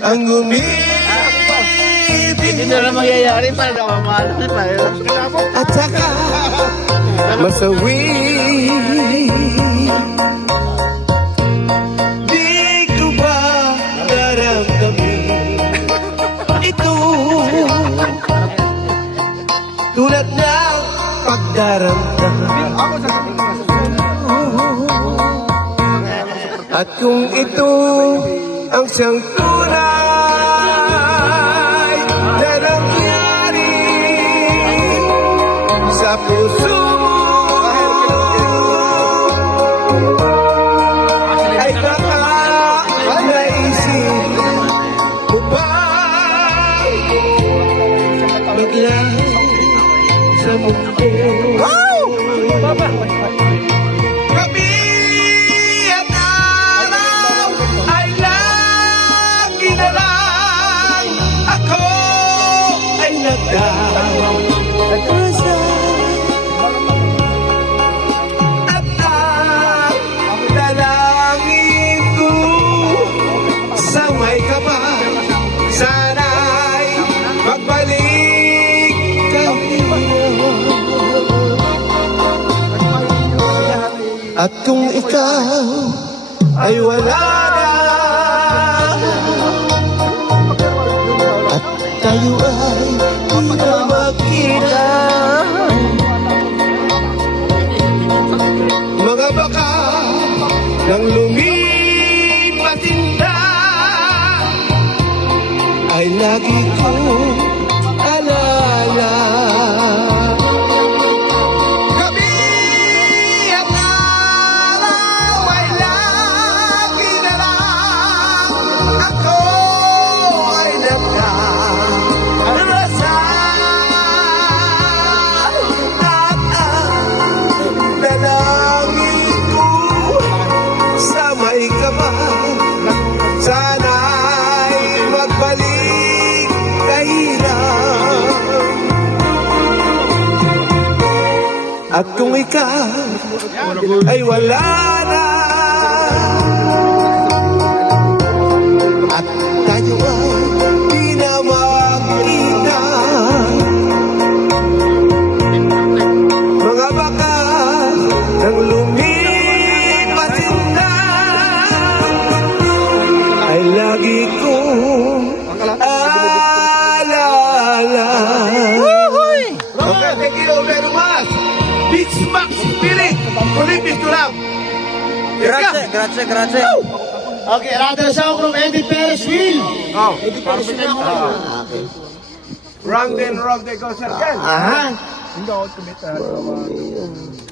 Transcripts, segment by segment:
ang umibig. Hindi na lang mangyayari pa, nakamalas pa. At saka masawi. Di ko ba naramdamin ito tulad ng pagdaramdam? At kung ito ang siyang tunay na nangyari sa puso mo, ay baka naisip mo ba maglaho sa mundo? Gabi at araw ay lagi na lang ako ay nagdarasa. At ang dalangin ko sa may kapal, sana'y magbalik kayo. At kung ikaw ay wala na, at tayo ay di na magkita, mga baka nang lumipatin na, ay lagi kong alala. Sana'y magbalik kahirap. At kung ikaw ay wala na, at tayo ay di na magkita, mga baka nang lumipatin na, ay lagi kong alala. Okay, thank you very much. Beach Max Spirit, Olympus to Love. Grazie. Okay, another song from Eddie Perez Will. Oh, Eddie Perez Will. Round and round they go circle. Hindi ako kumita.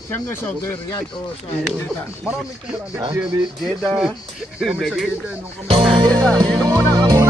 Siyang nga sa Riyadh o sa Jeddah. Marami. Jeddah. Kami sa Jeddah nung kami. Jeddah.